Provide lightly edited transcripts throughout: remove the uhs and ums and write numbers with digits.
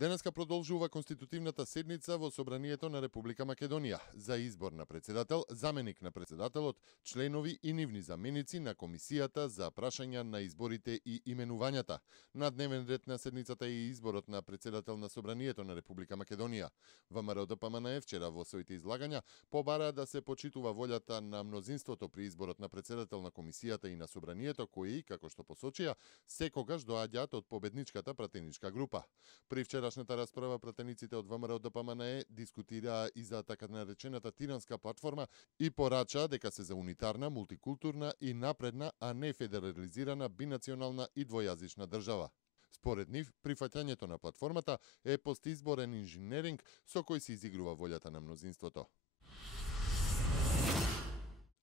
Денеска продолжува конститутивната седница во Собранието на Република Македонија за избор на председател, заменик на председателот, членови и нивни заменици на Комисијата за прашања на изборите и именувањата. На дневен ред на седницата е и изборот на председател на Собранието на Република Македонија. ВМРО ДПМНЕ вчера во своите излагања побара да се почитува волјата на мнозинството при изборот на председател на Комисијата и на Собранието, кои, како што посочија, секогаш доаѓаат од победничката пратеничка група. При вчерашната расправа пратениците од ВМРО ДПМНЕ дискутираа и за така наречената тиранска платформа и порачаа дека се за унитарна, мултикултурна и напредна, а не федерализирана, бинационална и двојазична држава. Според нив, прифаќањето на платформата е постизборен инженеринг со кој се изигрува волјата на мнозинството.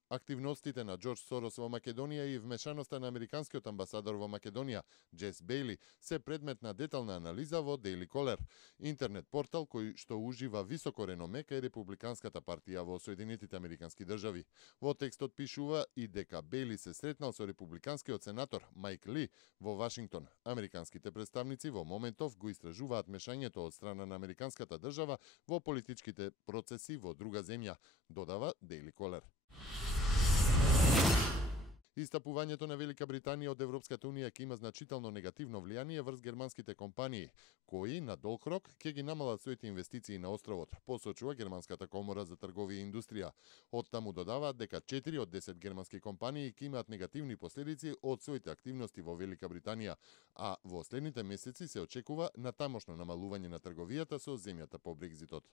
Активностите на Џорџ Сорос во Македонија и вмешаноста на американскиот амбасадор во Македонија, Джес Бейли, се предмет на детална анализа во Daily Caller, интернет портал кој што ужива високо реноме кај Републиканската партија во Соединетите Американски држави. Во текстот пишува и дека Бейли се сретнал со републиканскиот сенатор Майк Ли во Вашингтон. Американските представници во моментов го истражуваат мешањето од страна на американската држава во политичките процеси во друга земја, додава Daily Caller. Истапувањето на Велика Британија од Европската Унија ќе има значително негативно влијание врз германските компании, кои на долг рок ќе ги намалат своите инвестиции на островот, посочува Германската комора за трговија и индустрија. Оттаму додаваат дека 4 од 10 германски компании ќе имаат негативни последици од своите активности во Велика Британија, а во следните месеци се очекува на тамошно намалување на трговијата со земјата по Брекзитот.